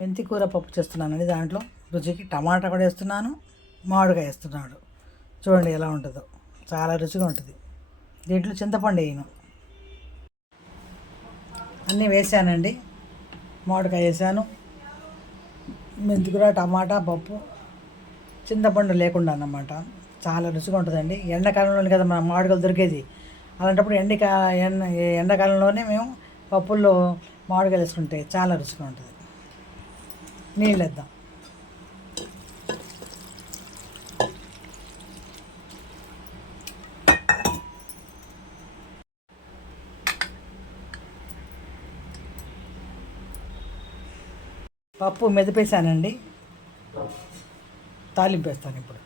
మెంతి కూర పప్పు చేస్తున్నానండి. దాంట్లో రుచికి టమాటా కూడా వేస్తున్నాను, మామిడికాయ వేస్తున్నాడు. చూడండి ఎలా ఉంటుందో, చాలా రుచిగా ఉంటుంది. దీంట్లో చింతపండు వేయను, అన్నీ వేసానండి. మామిడికాయ వేసాను, మెంతికూర, టమాటా, పప్పు, చింతపండు లేకుండా అన్నమాట. చాలా రుచిగా ఉంటుందండి. ఎండాకాలంలోనే కదా మన మామిడికాయలు దొరికేది. అలాంటప్పుడు ఎండాకాలంలోనే మేము పప్పుల్లో మామిడికాయలు వేసుకుంటే చాలా రుచిగా ఉంటుంది. నీళ్ళు వేద్దాం. పప్పు మెదిపేసానండి, తాలింపు వేస్తాను ఇప్పుడు.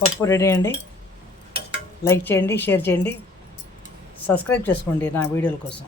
పప్పు రెడీ అండి. లైక్ చేయండి, షేర్ చేయండి, సబ్స్క్రైబ్ చేసుకోండి నా వీడియోల కోసం.